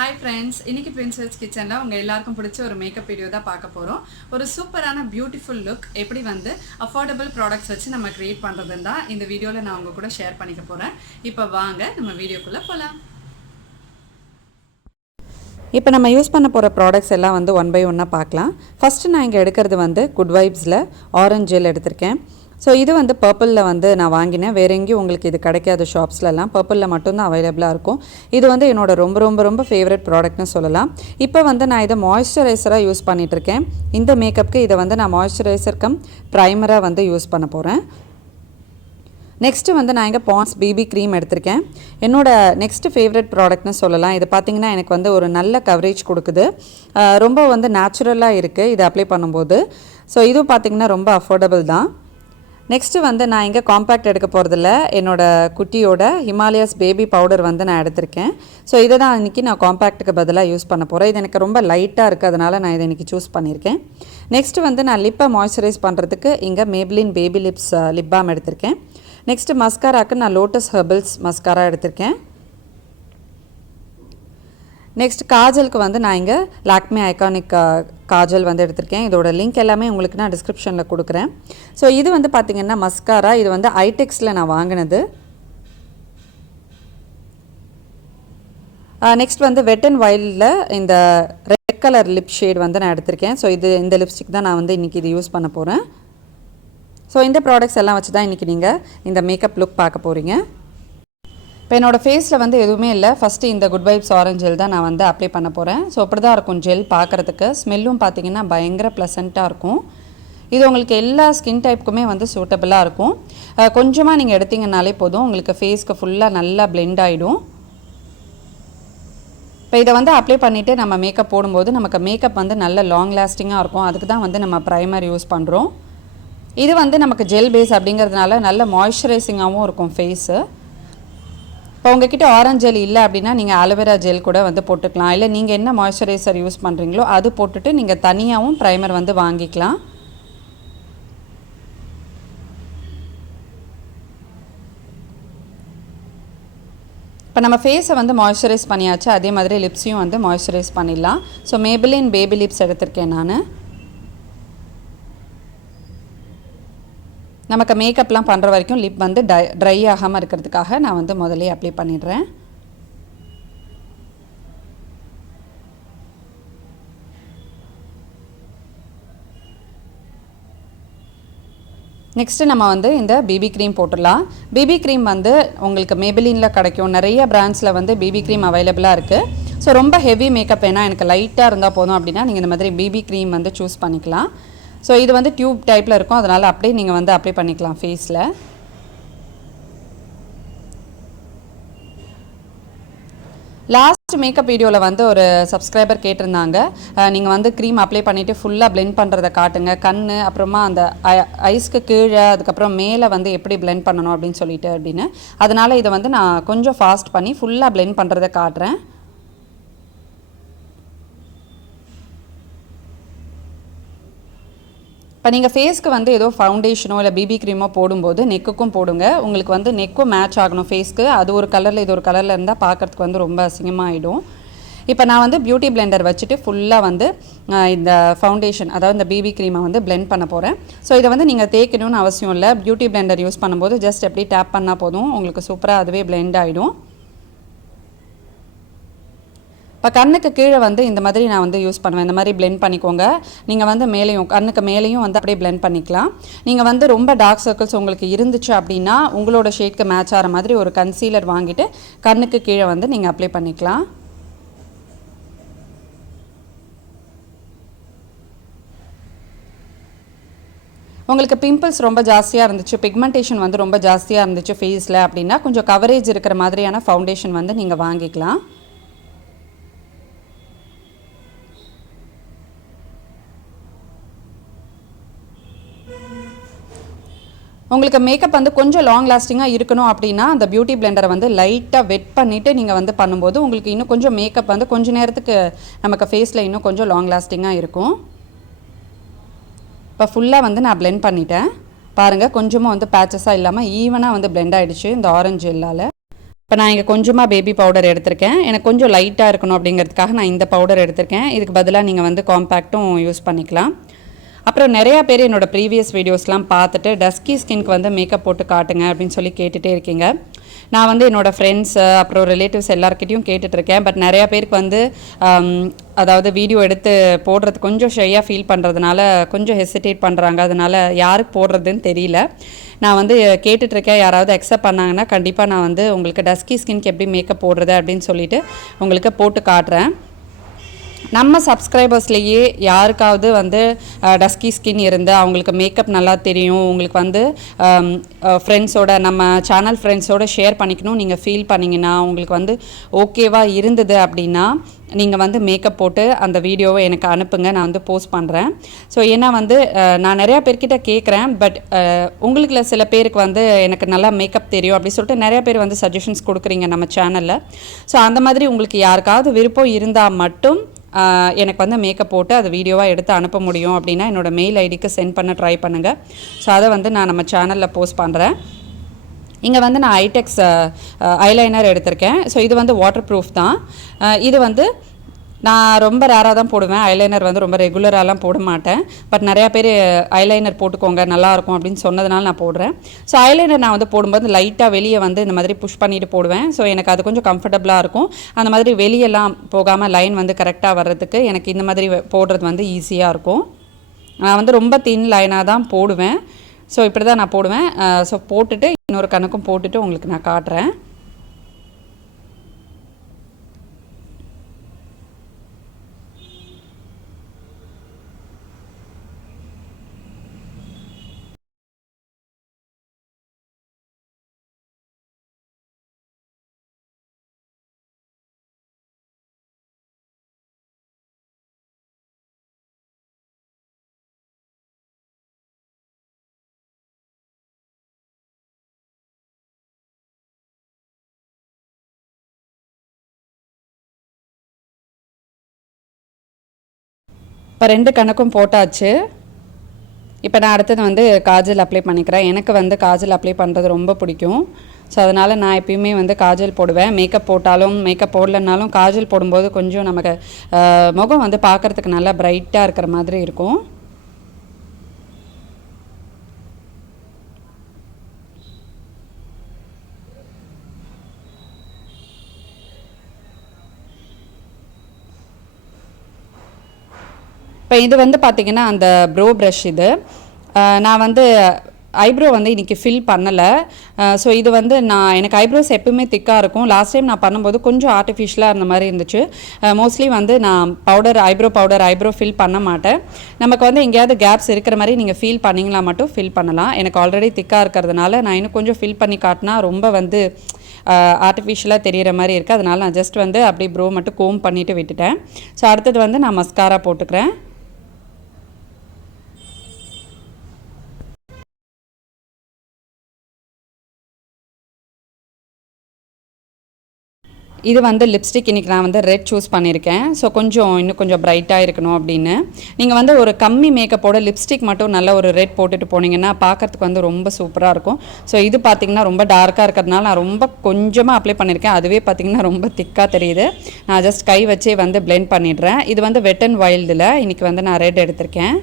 Hi friends, இன்னைக்கு princess கிச்சனில் உங்கள் எல்லாருக்கும் பிடிச்ச ஒரு மேக்கப் வீடியோ தான் பார்க்க போகிறோம். ஒரு சூப்பரான பியூட்டிஃபுல் லுக் எப்படி வந்து அஃபோர்டபுள் ப்ராடக்ட்ஸ் வச்சு நம்ம க்ரியேட் பண்ணுறதுன்னு தான் இந்த வீடியோவில் நான் உங்கள் கூட ஷேர் பண்ணிக்க போகிறேன். இப்போ வாங்க நம்ம வீடியோக்குள்ளே போகலாம். இப்போ நம்ம யூஸ் பண்ண போகிற ப்ராடக்ட்ஸ் எல்லாம் வந்து ஒன் பை ஒன்னாக பார்க்கலாம். ஃபஸ்ட்டு நான் இங்கே எடுக்கிறது வந்து குட் வைப்ஸில் ஆரஞ்ச் ஜெல் எடுத்திருக்கேன். ஸோ இது வந்து பர்பிளில் வந்து நான் வாங்கினேன். வேறு எங்கேயும் உங்களுக்கு இது கிடைக்காத ஷாப்ஸ்லலாம் பர்பிளில் மட்டும்தான் அவைலபிளாக இருக்கும். இது வந்து என்னோட ரொம்ப ஃபேவரட் ப்ராடக்ட்னு சொல்லலாம். இப்போ வந்து நான் இதை மாய்ஸ்சரைசராக யூஸ் பண்ணிகிட்ருக்கேன். இந்த மேக்கப்புக்கு இதை வந்து நான் மாய்ஸ்சரைசர் கம் ப்ரைமராக வந்து யூஸ் பண்ண போகிறேன். நெக்ஸ்ட்டு வந்து நான் இங்கே பாண்ட்ஸ் பிபி க்ரீம் எடுத்திருக்கேன். என்னோடய நெக்ஸ்ட்டு ஃபேவரட் ப்ராடக்ட்னு சொல்லலாம். இது பார்த்திங்கன்னா எனக்கு வந்து ஒரு நல்ல கவரேஜ் கொடுக்குது. ரொம்ப வந்து நேச்சுரலாக இருக்குது இது அப்ளை பண்ணும்போது. ஸோ இதுவும் பார்த்திங்கன்னா ரொம்ப அஃபோர்டபுள் தான். நெக்ஸ்ட்டு வந்து நான் இங்கே காம்பேக்ட் எடுக்க போகிறதில்ல. என்னோடய குட்டியோட ஹிமாலயாஸ் பேபி பவுடர் வந்து நான் எடுத்திருக்கேன். ஸோ இதை தான் இன்றைக்கி நான் காம்பேக்ட்டுக்கு பதிலாக யூஸ் பண்ண போகிறேன். இது எனக்கு ரொம்ப லைட்டாக இருக்குது, அதனால் நான் இதை இன்றைக்கி சூஸ் பண்ணியிருக்கேன். நெக்ஸ்ட்டு வந்து நான் லிப்பை மாய்ஸ்சரைஸ் பண்ணுறதுக்கு இங்கே Maybelline baby lips lip balm எடுத்திருக்கேன். நெக்ஸ்ட்டு மஸ்காராக்கு நான் லோட்டஸ் ஹெர்பல்ஸ் மஸ்காரா எடுத்திருக்கேன். நெக்ஸ்ட் காஜலுக்கு வந்து நான் இங்கே லாக்மே ஐகானிக் காஜல் வந்து எடுத்திருக்கேன். இதோட லிங்க் எல்லாமே உங்களுக்கு நான் டிஸ்கிரிப்ஷனில் கொடுக்குறேன். ஸோ இது வந்து பார்த்திங்கன்னா மஸ்காரா. இது வந்து ஐடெக்ஸில் நான் வாங்கினது. நெக்ஸ்ட் வந்து வெட் அண்ட் வைல்டில் இந்த ரெட் கலர் லிப் ஷேட் வந்து நான் எடுத்திருக்கேன். ஸோ இந்த லிப்ஸ்டிக் தான் நான் வந்து இன்றைக்கி இது யூஸ் பண்ண போகிறேன். ஸோ இந்த ப்ராடக்ட்ஸ் எல்லாம் வச்சு தான் இன்றைக்கி நீங்கள் இந்த மேக்கப் லுக் பார்க்க போகிறீங்க. இப்போ என்னோடய ஃபேஸில் வந்து எதுவுமே இல்லை. ஃபஸ்ட்டு இந்த குட் வைப்ஸ் ஆரஞ்ச் ஜெல் தான் நான் வந்து அப்ளை பண்ண போகிறேன். ஸோ அப்படி தான் இருக்கும் ஜெல் பார்க்குறதுக்கு. ஸ்மெல்லும் பார்த்திங்கன்னா பயங்கர ப்ளசண்ட்டாக இருக்கும். இது உங்களுக்கு எல்லா ஸ்கின் டைப்புக்குமே வந்து சூட்டபிளாக இருக்கும். கொஞ்சமாக நீங்கள் எடுத்திங்கனாலே போதும், உங்களுக்கு ஃபேஸ்க்கு ஃபுல்லாக நல்லா பிளெண்ட் ஆகிடும். இப்போ இதை வந்து அப்ளை பண்ணிவிட்டு நம்ம மேக்கப் போடும்போது நமக்கு மேக்கப் வந்து நல்ல லாங் லாஸ்டிங்காக இருக்கும். அதுக்கு தான் வந்து நம்ம ப்ரைமர் யூஸ் பண்ணுறோம். இது வந்து நமக்கு ஜெல் பேஸ் அப்படிங்கிறதுனால நல்ல மாய்ஸ்சரைசிங்காகவும் இருக்கும் ஃபேஸு. இப்போ உங்ககிட்ட ஆரஞ்ச் ஜெல் இல்லை அப்படின்னா நீங்கள் ஆலோவேரா ஜெல் கூட வந்து போட்டுக்கலாம். இல்லை நீங்கள் என்ன மாய்ஸ்சரைசர் யூஸ் பண்ணுறீங்களோ அது போட்டுட்டு நீங்கள் தனியாகவும் ப்ரைமர் வந்து வாங்கிக்கலாம். இப்போ நம்ம ஃபேஸை வந்து மாய்ஸ்சரைஸ் பண்ணியாச்சு. அதே மாதிரி லிப்ஸையும் வந்து மாய்ஸ்சரைஸ் பண்ணிடலாம். ஸோ மேப்ளின் பேபி லிப்ஸ் எடுத்திருக்கேன் நான். நமக்கு மேக்கப்லாம் பண்ணுற வரைக்கும் லிப் வந்து ட்ரை ஆகாமல் இருக்கிறதுக்காக நான் வந்து முதலே அப்ளை பண்ணிடுறேன். நெக்ஸ்ட்டு நம்ம வந்து இந்த பிபி க்ரீம் போட்டுடலாம். பிபி க்ரீம் வந்து உங்களுக்கு மேப்ளினில் கிடைக்கும். நிறைய பிராண்ட்ஸில் வந்து பிபி க்ரீம் அவைலபிளாக இருக்குது. ஸோ ரொம்ப ஹெவி மேக்கப் வேணால் எனக்கு லைட்டாக இருந்தால் போதும் அப்படின்னா நீங்கள் இந்த மாதிரி பிபி க்ரீம் வந்து சூஸ் பண்ணிக்கலாம். ஸோ இது வந்து டியூப் டைப்பில் இருக்கும், அதனால் அப்படியே நீங்கள் வந்து அப்ளை பண்ணிக்கலாம் ஃபேஸில். லாஸ்ட் மேக்கப் வீடியோவில் வந்து ஒரு சப்ஸ்கிரைபர் கேட்டிருந்தாங்க, நீங்கள் வந்து க்ரீம் அப்ளை பண்ணிவிட்டு ஃபுல்லாக பிளெண்ட் பண்ணுறதை காட்டுங்க, கண் அப்புறமா அந்த ஐஸ்க்கு கீழே அதுக்கப்புறம் மேலே வந்து எப்படி பிளெண்ட் பண்ணணும் அப்படின்னு சொல்லிட்டு அப்படின்னு. அதனால் இதை வந்து நான் கொஞ்சம் ஃபாஸ்ட் பண்ணி ஃபுல்லாக பிளெண்ட் பண்ணுறதை காட்டுறேன். இப்போ நீங்கள் ஃபேஸ்க்கு வந்து ஏதோ ஃபவுண்டேஷனோ இல்லை பிபி க்ரீமோ போடும்போது நெக்குக்கும் போடுங்க. உங்களுக்கு வந்து நெக்கும் மேட்ச் ஆகணும் ஃபேஸ்க்கு. அது ஒரு கலரில் இது ஒரு கலரில் இருந்தால் பார்க்குறதுக்கு வந்து ரொம்ப அசிங்கமாகிடும். இப்போ நான் வந்து பியூட்டி பிளெண்டர் வச்சுட்டு ஃபுல்லாக வந்து இந்த ஃபவுண்டேஷன் அதாவது இந்த பிபி க்ரீமை வந்து பிளெண்ட் பண்ண போகிறேன். ஸோ இதை வந்து நீங்கள் தேய்க்கணும்னு அவசியம் இல்லை. பியூட்டி பிளெண்டர் யூஸ் பண்ணும்போது ஜஸ்ட் எப்படி டேப் பண்ணால் போதும், உங்களுக்கு சூப்பராக அதுவே பிளெண்ட் ஆகிடும். இப்போ கண்ணுக்கு கீழே வந்து இந்த மாதிரி நான் வந்து யூஸ் பண்ணுவேன். இந்த மாதிரி பிளெண்ட் பண்ணிக்கோங்க. நீங்கள் வந்து மேலேயும் கண்ணுக்கு மேலேயும் வந்து அப்படியே பிளெண்ட் பண்ணிக்கலாம். நீங்கள் வந்து ரொம்ப டார்க் சர்க்கிள்ஸ் உங்களுக்கு இருந்துச்சு அப்படின்னா உங்களோட ஷேட்க்கு மேட்ச் ஆகிற மாதிரி ஒரு கன்சீலர் வாங்கிட்டு கண்ணுக்கு கீழே வந்து நீங்கள் அப்ளை பண்ணிக்கலாம். உங்களுக்கு பிம்பிள்ஸ் ரொம்ப ஜாஸ்தியாக இருந்துச்சு, பிக்மெண்டேஷன் வந்து ரொம்ப ஜாஸ்தியாக இருந்துச்சு ஃபேஸில் அப்படின்னா கொஞ்சம் கவரேஜ் இருக்கிற மாதிரியான ஃபவுண்டேஷன் வந்து நீங்கள் வாங்கிக்கலாம். உங்களுக்கு மேக்கப் வந்து கொஞ்சம் லாங் லாஸ்டிங்காக இருக்கணும் அப்படின்னா அந்த பியூட்டி பிளெண்டரை வந்து லைட்டாக வெட் பண்ணிவிட்டு நீங்கள் வந்து பண்ணும்போது உங்களுக்கு இன்னும் கொஞ்சம் மேக்கப் வந்து கொஞ்சம் நேரத்துக்கு நமக்கு ஃபேஸில் இன்னும் கொஞ்சம் லாங் லாஸ்டிங்காக இருக்கும். இப்போ ஃபுல்லாக வந்து நான் பிளெண்ட் பண்ணிட்டேன். பாருங்கள், கொஞ்சமாக வந்து பேச்சஸாக இல்லாமல் ஈவனாக வந்து பிளெண்ட் ஆகிடுச்சு இந்த ஆரஞ்சு ஜெல்லால். இப்போ நான் இங்கே கொஞ்சமாக பேபி பவுடர் எடுத்திருக்கேன். எனக்கு கொஞ்சம் லைட்டாக இருக்கணும் அப்படிங்கிறதுக்காக நான் இந்த பவுடர் எடுத்திருக்கேன். இதுக்கு பதிலாக நீங்கள் வந்து காம்பேக்ட்டும் யூஸ் பண்ணிக்கலாம். அப்புறம் நிறையா பேர் என்னோடய ப்ரீவியஸ் வீடியோஸ்லாம் பார்த்துட்டு டஸ்கி ஸ்கின்க்கு வந்து மேக்கப் போட்டு காட்டுங்க அப்படின்னு சொல்லி கேட்டுகிட்டே இருக்கீங்க. நான் வந்து என்னோடய ஃப்ரெண்ட்ஸ் அப்புறம் ரிலேட்டிவ்ஸ் எல்லாருக்கிட்டையும் கேட்டுட்ருக்கேன். பட் நிறையா பேருக்கு வந்து அதாவது வீடியோ எடுத்து போடுறது கொஞ்சம் ஷையாக ஃபீல் பண்ணுறதுனால கொஞ்சம் ஹெசிடேட் பண்ணுறாங்க. அதனால் யாருக்கு போடுறதுன்னு தெரியல. நான் வந்து கேட்டுட்ருக்கேன். யாராவது அக்செப்ட் பண்ணாங்கன்னா கண்டிப்பாக நான் வந்து உங்களுக்கு டஸ்கி ஸ்கின்க்கு எப்படி மேக்கப் போடுறது அப்படின்னு சொல்லிவிட்டு உங்களுக்கு போட்டு காட்டுறேன். நம்ம சப்ஸ்கிரைபர்ஸ்லேயே யாருக்காவது வந்து டஸ்கி ஸ்கின் இருந்து அவங்களுக்கு மேக்கப் நல்லா தெரியும், உங்களுக்கு வந்து ஃப்ரெண்ட்ஸோட நம்ம சேனல் ஃப்ரெண்ட்ஸோட ஷேர் பண்ணிக்கணும் நீங்கள் ஃபீல் பண்ணிங்கன்னா, உங்களுக்கு வந்து ஓகேவாக இருந்தது அப்படின்னா நீங்கள் வந்து மேக்கப் போட்டு அந்த வீடியோவை எனக்கு அனுப்புங்க, நான் வந்து போஸ்ட் பண்ணுறேன். ஸோ ஏன்னா வந்து நான் நிறையா பேர்கிட்ட கேட்குறேன். பட் உங்களுக்குள்ள சில பேருக்கு வந்து எனக்கு நல்லா மேக்கப் தெரியும் அப்படி சொல்லிட்டு நிறையா பேர் வந்து சஜஷன்ஸ் கொடுக்குறீங்க நம்ம சேனலில். ஸோ அந்த மாதிரி உங்களுக்கு யாருக்காவது விருப்பம் இருந்தால் மட்டும் எனக்கு வந்து மேக்கப் போட்டு அது வீடியோவாக எடுத்து அனுப்ப முடியும் அப்படின்னா என்னோடய மெயில் ஐடிக்கு சென்ட் பண்ண ட்ரை பண்ணுங்கள். ஸோ அதை வந்து நான் நம்ம சேனலில் போஸ்ட் பண்ணுறேன். இங்கே வந்து நான் ஐடெக்ஸ் ஐலைனர் எடுத்திருக்கேன். ஸோ இது வந்து வாட்டர் ப்ரூஃப் தான். இது வந்து நான் ரொம்ப ரேராக தான் போடுவேன். ஐலைனர் வந்து ரொம்ப ரெகுலராகலாம் போட மாட்டேன். பட் நிறையா பேர் ஐலைனர் போட்டுக்கோங்க நல்லாயிருக்கும் அப்படின்னு சொன்னதுனால நான் போடுறேன். ஸோ ஐலைனர் நான் வந்து போடும்போது லைட்டாக வெளியே வந்து இந்த மாதிரி புஷ் பண்ணிவிட்டு போடுவேன். ஸோ எனக்கு அது கொஞ்சம் கம்ஃபர்டபுளாக இருக்கும். அந்த மாதிரி வெளியெல்லாம் போகாமல் லைன் வந்து கரெக்டாக வர்றதுக்கு எனக்கு இந்த மாதிரி போடுறது வந்து ஈஸியாக இருக்கும். நான் வந்து ரொம்ப தின் லைனாக தான் போடுவேன். ஸோ இப்படி தான் நான் போடுவேன். ஸோ போட்டுட்டு இன்னொரு கணக்கும் போட்டுட்டு உங்களுக்கு நான் காட்டுறேன். இப்போ 2 கணக்கும் போட்டாச்சு. இப்போ நான் அடுத்தது வந்து காஜல் அப்ளை பண்ணிக்கிறேன். எனக்கு வந்து காஜல் அப்ளை பண்ணுறது ரொம்ப பிடிக்கும். ஸோ அதனால் நான் எப்பயுமே வந்து காஜல் போடுவேன். மேக்கப் போட்டாலும் மேக்கப் போடலனாலும் காஜல் போடும்போது கொஞ்சம் நமக்கு முகம் வந்து பார்க்குறதுக்கு நல்லா ப்ரைட்டாக இருக்கிற மாதிரி இருக்கும். இப்போ இது வந்து பார்த்திங்கன்னா அந்த ப்ரோ ப்ரஷ் இது. நான் வந்து ஐப்ரோ வந்து இன்றைக்கி ஃபில் பண்ணலை. ஸோ இது வந்து எனக்கு ஐப்ரோஸ் எப்பவுமே திக்காக இருக்கும். லாஸ்ட் டைம் நான் பண்ணும்போது கொஞ்சம் ஆர்டிஃபிஷியலாக இருந்த மாதிரி இருந்துச்சு. மோஸ்ட்லி வந்து நான் ஐப்ரோ ஃபில் பண்ண மாட்டேன். நமக்கு வந்து எங்கேயாவது கேப்ஸ் இருக்கிற மாதிரி நீங்கள் ஃபீல் பண்ணிங்களா மட்டும் ஃபில் பண்ணலாம். எனக்கு ஆல்ரெடி திக்காக இருக்கிறதுனால நான் இன்னும் கொஞ்சம் ஃபில் பண்ணி காட்டினா ரொம்ப வந்து ஆர்டிஃபிஷியலாக தெரிகிற மாதிரி இருக்குது. அதனால் நான் ஜஸ்ட் வந்து அப்படியே ப்ரோ மட்டும் கோம் பண்ணிவிட்டு விட்டுட்டேன். ஸோ அடுத்தது வந்து நான் மஸ்காரா போட்டுக்கிறேன். இது வந்து லிப்ஸ்டிக் இன்றைக்கி நான் வந்து ரெட் சூஸ் பண்ணியிருக்கேன். ஸோ இன்னும் கொஞ்சம் ப்ரைட்டாக இருக்கணும் அப்படின்னு. நீங்கள் வந்து ஒரு கம்மி மேக்கப்போட லிப்ஸ்டிக் மட்டும் நல்ல ஒரு ரெட் போட்டுட்டு போனீங்கன்னா பார்க்குறதுக்கு வந்து ரொம்ப சூப்பராக இருக்கும். ஸோ இது பார்த்திங்கன்னா ரொம்ப டார்க்காக இருக்கிறதுனால நான் ரொம்ப கொஞ்சமாக அப்ளை பண்ணியிருக்கேன். அதுவே பார்த்திங்கன்னா ரொம்ப திக்காக தெரியுது. நான் ஜஸ்ட் கை வச்சே வந்து பிளெண்ட் பண்ணிடுறேன். இது வந்து வெட் அண்ட் வைல்டில் இன்றைக்கி வந்து நான் ரெட் எடுத்திருக்கேன்.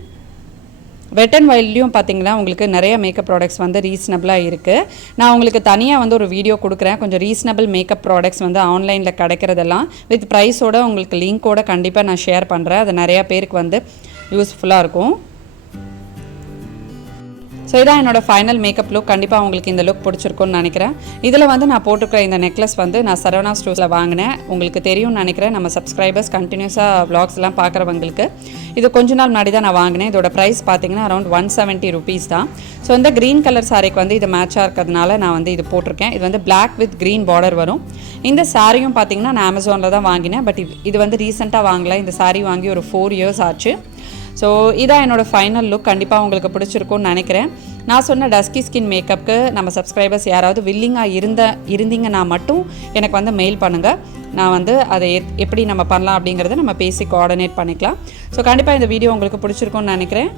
வெட் அண்ட் வைல்ட்லேயும் பார்த்தீங்கன்னா உங்களுக்கு நிறைய மேக்கப் ப்ராடக்ட்ஸ் வந்து ரீசனபிளாக இருக்குது. நான் உங்களுக்கு தனியாக வந்து ஒரு வீடியோ கொடுக்குறேன். கொஞ்சம் ரீசனபிள் மேக்கப் ப்ராடக்ட்ஸ் வந்து ஆன்லைனில் கிடைக்கிறதெல்லாம் வித் ப்ரைஸோட உங்களுக்கு லிங்க்கோட கண்டிப்பாக நான் ஷேர் பண்ணுறேன். அது நிறையா பேருக்கு வந்து யூஸ்ஃபுல்லாக இருக்கும். ஸோ இதான் என்னோடய ஃபைனல் மேக்கப் லுக். கண்டிப்பாக உங்களுக்கு இந்த லுக் பிடிச்சிருக்குன்னு நினைக்கிறேன். இதில் வந்து நான் போட்டுக்கிற இந்த நெக்லஸ் வந்து நான் சரவணா ஸ்டோர்ஸில் வாங்கினேன். உங்களுக்கு தெரியும்னு நினைக்கிறேன். நம்ம சப்ஸ்கிரைபர்ஸ் கண்டினியூஸாக வ்ளாக்ஸ்லாம் பார்க்குறவங்களுக்கு இது கொஞ்ச நாள் முன்னாடி தான் நான் வாங்கினேன். இதோட ப்ரைஸ் பார்த்தீங்கன்னா அரௌண்ட் 170 ருபீஸ் தான். ஸோ இந்த க்ரீன் கலர் சாரீக்கு வந்து இது மேட்சாக இருக்கிறதுனால நான் வந்து இது போட்டிருக்கேன். இது வந்து பிளாக் வித் க்ரீன் பார்டர் வரும். இந்த சாரியும் பார்த்தீங்கன்னா நான் அமேசானில் தான் வாங்கினேன். பட் இது வந்து ரீசெண்டாக வாங்கலை. இந்த சாரீ வாங்கி ஒரு 4 இயர்ஸ் ஆச்சு. ஸோ இதான் என்னோடய ஃபைனல் லுக். கண்டிப்பாக உங்களுக்கு பிடிச்சிருக்கும்னு நினைக்கிறேன். நான் சொன்ன டஸ்கி ஸ்கின் மேக்கப்புக்கு நம்ம சப்ஸ்கிரைபர்ஸ் யாராவது வில்லிங்காக இருந்தீங்கன்னா மட்டும் எனக்கு வந்து மெயில் பண்ணுங்கள். நான் வந்து அதை எப்படி நம்ம பண்ணலாம் அப்படிங்கிறத நம்ம பேசி கோஆர்டினேட் பண்ணிக்கலாம். ஸோ கண்டிப்பாக இந்த வீடியோ உங்களுக்கு பிடிச்சிருக்கும்னு நினைக்கிறேன்.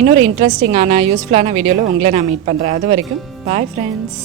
இன்னொரு இன்ட்ரெஸ்டிங்கான யூஸ்ஃபுல்லான வீடியோவில் உங்களை நான் மீட் பண்ணுறேன். அது வரைக்கும் பாய் ஃப்ரெண்ட்ஸ்.